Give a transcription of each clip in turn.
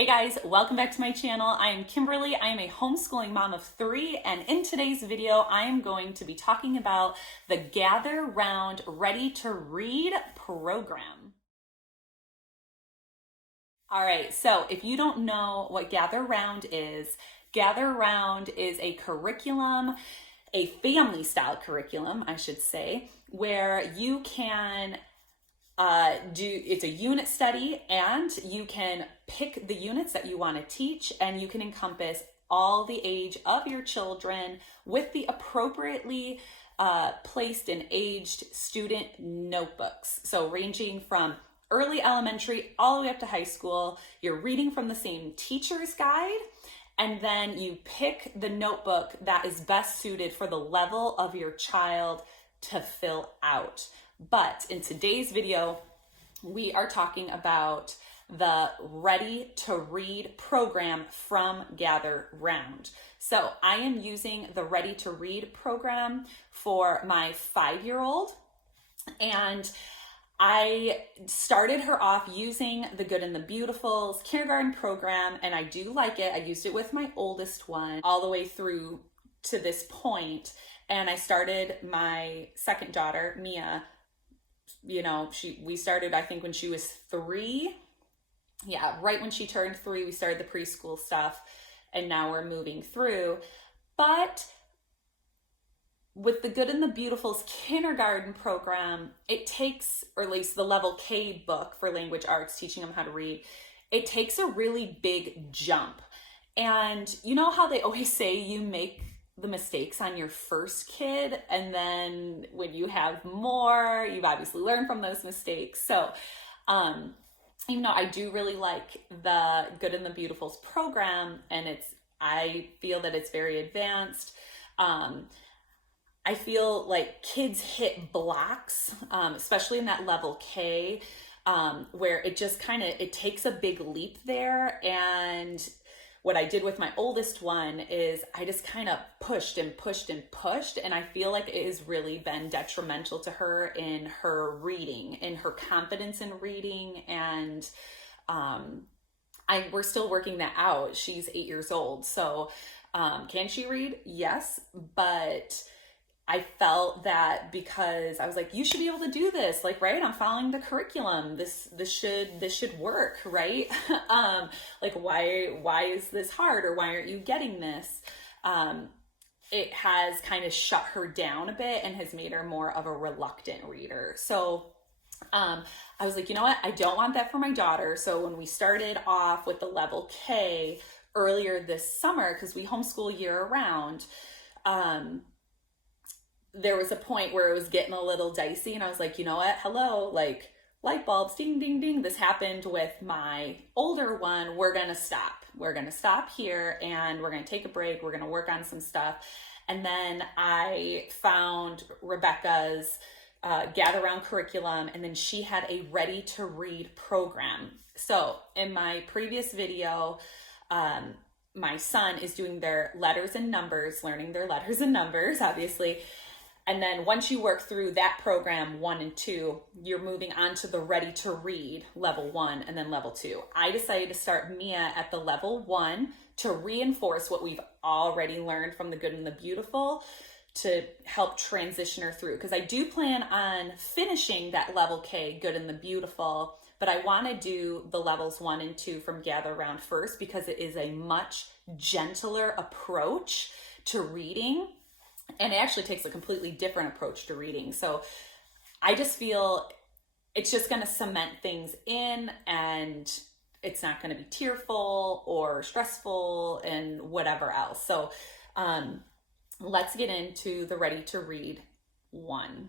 Hey guys, welcome back to my channel. I am Kimberly. I am a homeschooling mom of 3, and in today's video, I am going to be talking about the Gather Round Ready to Read program. All right, so if you don't know what Gather Round is a curriculum, a family style curriculum, I should say, where you can it's a unit study, and you can pick the units that you want to teach, and you can encompass all the age of your children with the appropriately placed and aged student notebooks. So ranging from early elementary all the way up to high school, you're reading from the same teacher's guide, and then you pick the notebook that is best suited for the level of your child to fill out. But in today's video, we are talking about the Ready to Read program from Gather Round. So I am using the Ready to Read program for my 5-year-old, and I started her off using the Good and the Beautiful's kindergarten program, and I do like it. I used it with my oldest one all the way through to this point, and I started my second daughter, Mia. We started, I think, when she was 3. Yeah, right when she turned 3, we started the preschool stuff, and now we're moving through. But with the Good and the Beautiful's kindergarten program, it takes, or at least the level K book for language arts, teaching them how to read, it takes a really big jump. And you know how they always say you make the mistakes on your first kid, and then when you have more, you've obviously learned from those mistakes. So even though I do really like the Good and the Beautiful's program, and I feel that it's very advanced, I feel like kids hit blocks, especially in that level K, where it just it takes a big leap there. And what I did with my oldest one is I just kind of pushed and pushed and pushed, and I feel like it has really been detrimental to her in her reading, in her confidence in reading, and we're still working that out. She's 8 years old, so can she read? Yes, but I felt that because I was like, you should be able to do this, like, right? I'm following the curriculum. This should work, right? Like, why is this hard, or why aren't you getting this? It has kind of shut her down a bit and has made her more of a reluctant reader. So I was like, you know what? I don't want that for my daughter. So when we started off with the level K earlier this summer, because we homeschool year round, there was a point where it was getting a little dicey, and I was like, you know what? Hello, like, light bulbs, ding, ding, ding. This happened with my older one. We're going to stop. We're going to stop here, and we're going to take a break. We're going to work on some stuff. And then I found Rebecca's Gather Round curriculum, and then she had a Ready to Read program. So in my previous video, my son is doing their letters and numbers, learning their letters and numbers, obviously. And then once you work through that program 1 and 2, you're moving on to the Ready to Read level 1 and then level 2. I decided to start Mia at the level 1 to reinforce what we've already learned from the Good and the Beautiful, to help transition her through. Because I do plan on finishing that level K, Good and the Beautiful, but I want to do the levels 1 and 2 from Gather Round first, because it is a much gentler approach to reading. And it actually takes a completely different approach to reading. So I just feel it's just going to cement things in, and it's not going to be tearful or stressful and whatever else. So let's get into the Ready to Read 1.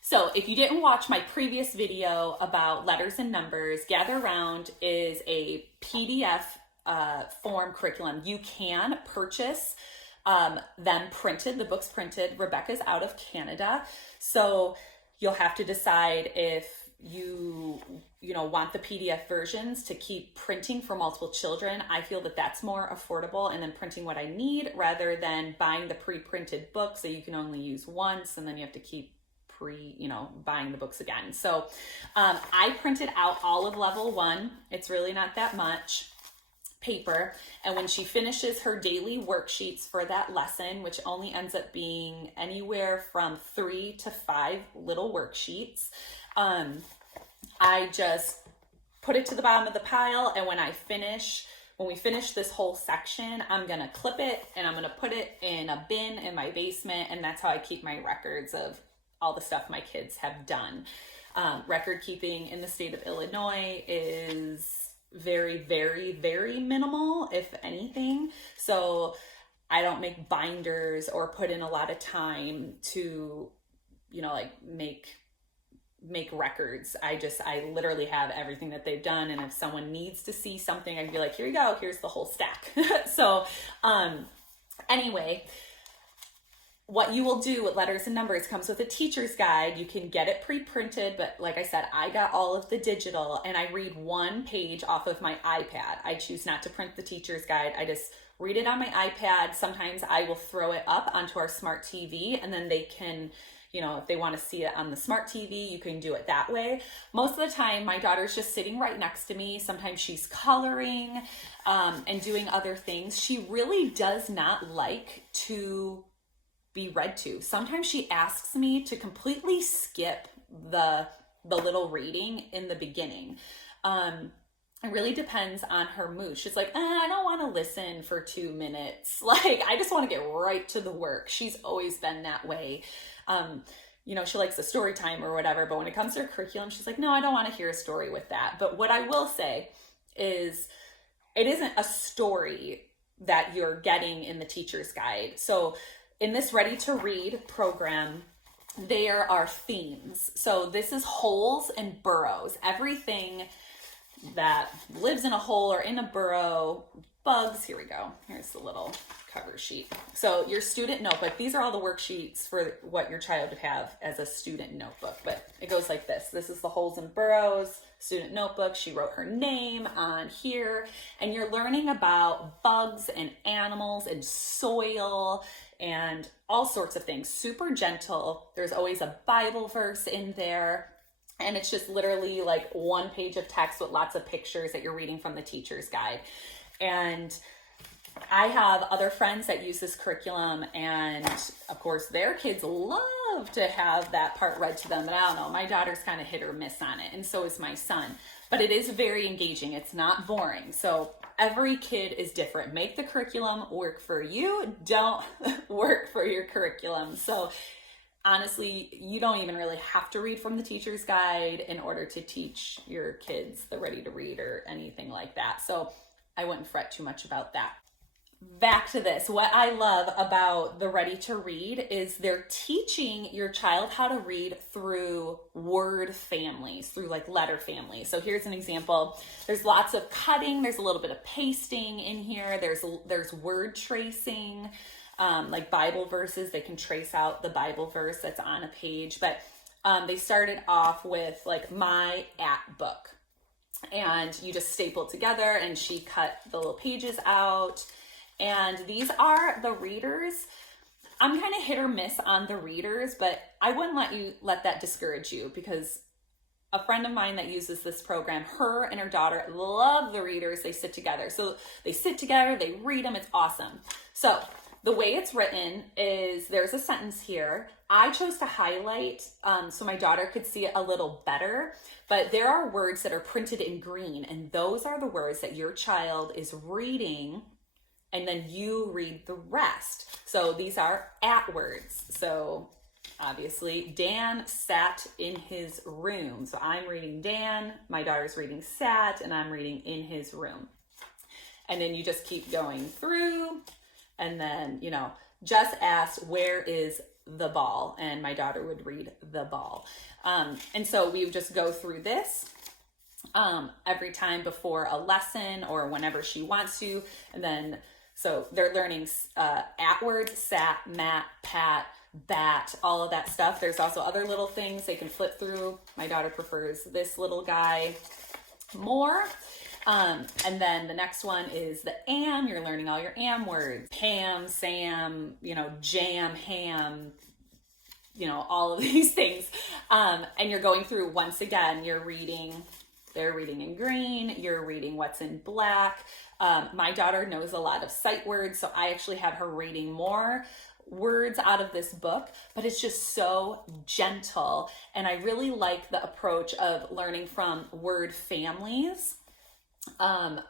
So if you didn't watch my previous video about letters and numbers, Gather Round is a PDF form curriculum. You can purchase them printed, the books printed. Rebecca's out of Canada, so you'll have to decide if you want the PDF versions to keep printing for multiple children. I feel that that's more affordable, and then printing what I need rather than buying the pre-printed books that you can only use once, and then you have to keep buying the books again. So I printed out all of level 1. It's really not that much. paper. And when she finishes her daily worksheets for that lesson, which only ends up being anywhere from 3 to 5 little worksheets, I just put it to the bottom of the pile. And when we finish this whole section, I'm going to clip it and I'm going to put it in a bin in my basement. And that's how I keep my records of all the stuff my kids have done. Record keeping in the state of Illinois is very, very, very minimal, if anything. So I don't make binders or put in a lot of time to, like make records. I literally have everything that they've done. And if someone needs to see something, I'd be like, here you go, here's the whole stack. So, anyway, what you will do with letters and numbers comes with a teacher's guide. You can get it pre-printed, but like I said, I got all of the digital, and I read one page off of my iPad. I choose not to print the teacher's guide. I just read it on my iPad. Sometimes I will throw it up onto our smart TV, and then they can, if they want to see it on the smart TV, you can do it that way. Most of the time, my daughter's just sitting right next to me. Sometimes she's coloring and doing other things. She really does not like to be read to. Sometimes she asks me to completely skip the little reading in the beginning. It really depends on her mood. She's like, I don't want to listen for 2 minutes. Like, I just want to get right to the work. She's always been that way. She likes a story time or whatever, but when it comes to her curriculum, she's like, no, I don't want to hear a story with that. But what I will say is it isn't a story that you're getting in the teacher's guide. So in this Ready to Read program, there are themes. So this is holes and burrows. Everything that lives in a hole or in a burrow, bugs, here we go. Here's the little cover sheet. So your student notebook, these are all the worksheets for what your child would have as a student notebook, but it goes like this. This is the holes and burrows student notebook. She wrote her name on here, and you're learning about bugs and animals and soil and all sorts of things. Super gentle. There's always a Bible verse in there. And it's just literally like one page of text with lots of pictures that you're reading from the teacher's guide. And I have other friends that use this curriculum, and of course their kids love to have that part read to them. But I don't know, my daughter's kind of hit or miss on it, and so is my son. But it is very engaging. It's not boring. So every kid is different. Make the curriculum work for you. Don't work for your curriculum. So honestly, you don't even really have to read from the teacher's guide in order to teach your kids the Ready to Read or anything like that. So I wouldn't fret too much about that. Back to this. What I love about the Ready to Read is they're teaching your child how to read through word families, through like letter families. So here's an example. There's lots of cutting. There's a little bit of pasting in here. There's word tracing, like Bible verses. They can trace out the Bible verse that's on a page. But they started off with like my at book. And you just staple it together, and she cut the little pages out. And these are the readers. I'm kind of hit or miss on the readers, but I wouldn't let that discourage you, because a friend of mine that uses this program, her and her daughter love the readers. They sit together. So they sit together, they read them. It's awesome. So the way it's written is there's a sentence here. I chose to highlight so my daughter could see it a little better, but there are words that are printed in green, and those are the words that your child is reading, and then you read the rest. So these are at words. So obviously Dan sat in his room. So I'm reading Dan, my daughter's reading sat, and I'm reading in his room. And then you just keep going through, and then, just ask, where is the ball? And my daughter would read the ball. And so we would just go through this every time before a lesson or whenever she wants to. And then, so they're learning at words, sat, mat, pat, bat, all of that stuff. There's also other little things they can flip through. My daughter prefers this little guy more. And then the next one is the am. You're learning all your am words. Pam, Sam, jam, ham, all of these things. And you're going through, once again, you're reading They're reading in green, you're reading what's in black. My daughter knows a lot of sight words, so I actually have her reading more words out of this book, but it's just so gentle. And I really like the approach of learning from word families. And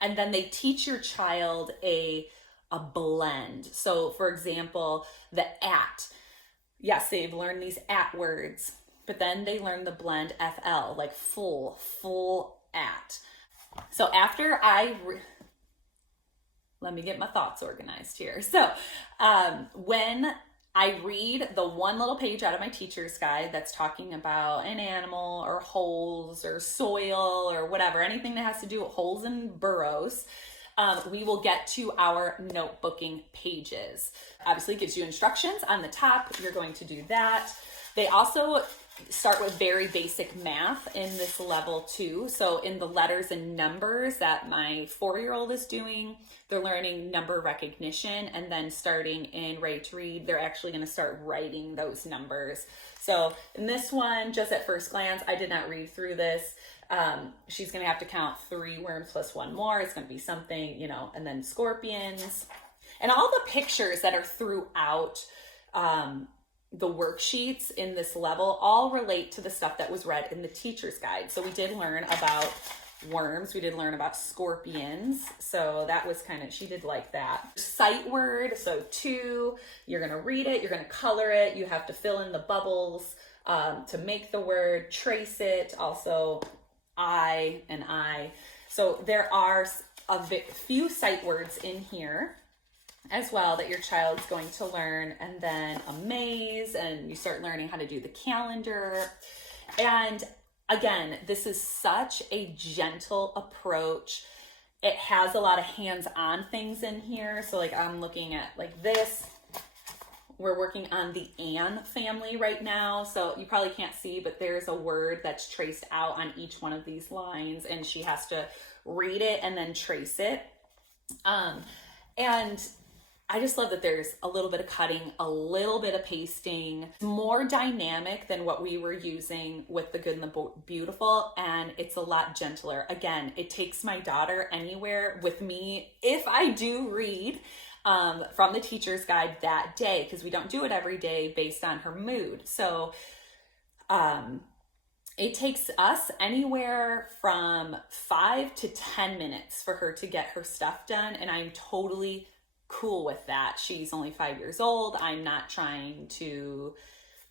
then they teach your child a blend. So for example, the at. Yes, they've learned these at words, but then they learn the blend FL, like full at. So after let me get my thoughts organized here. So when I read the one little page out of my teacher's guide that's talking about an animal or holes or soil or whatever, anything that has to do with holes and burrows, we will get to our notebooking pages. Obviously, it gives you instructions on the top. You're going to do that. They also start with very basic math in this level too. So in the letters and numbers that my 4-year-old is doing, they're learning number recognition, and then starting in Ready to Read, they're actually going to start writing those numbers. So in this one, just at first glance, I did not read through this. She's going to have to count 3 worms plus 1 more. It's going to be something, you know, and then scorpions. And all the pictures that are throughout the worksheets in this level all relate to the stuff that was read in the teacher's guide. So we did learn about worms. We did learn about scorpions. So that was kind of, she did like that. Sight word. So 2, you're going to read it. You're going to color it. You have to fill in the bubbles to make the word, trace it. Also I and I. So there are a few sight words in here as well that your child's going to learn, and then a maze, and you start learning how to do the calendar. And again, this is such a gentle approach. It has a lot of hands-on things in here. So like I'm looking at like this. We're working on the Anne family right now. So you probably can't see, but there's a word that's traced out on each one of these lines, and she has to read it and then trace it. And I just love that there's a little bit of cutting, a little bit of pasting, more dynamic than what we were using with The Good and the Beautiful, and it's a lot gentler. Again, it takes my daughter anywhere with me if I do read from the teacher's guide that day, because we don't do it every day based on her mood. So it takes us anywhere from 5 to 10 minutes for her to get her stuff done, and I'm totally cool with that. She's only 5 years old. I'm not trying to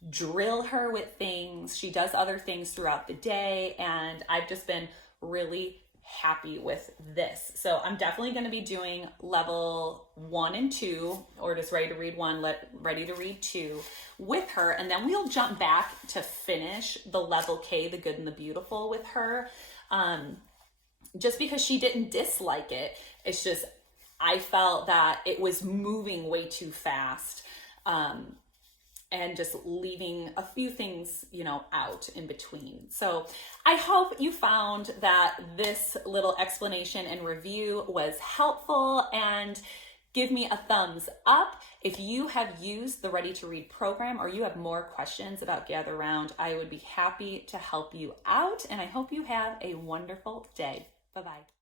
drill her with things. She does other things throughout the day, and I've just been really happy with this. So I'm definitely going to be doing level 1 and 2, or just Ready to Read 1, Ready to Read 2 with her, and then we'll jump back to finish the level K, The Good and the Beautiful, with her. Just because she didn't dislike it, it's just I felt that it was moving way too fast, and just leaving a few things, you know, out in between. So I hope you found that this little explanation and review was helpful, and give me a thumbs up if you have used the Ready to Read program, or you have more questions about Gather Round. I would be happy to help you out, and I hope you have a wonderful day. Bye-bye.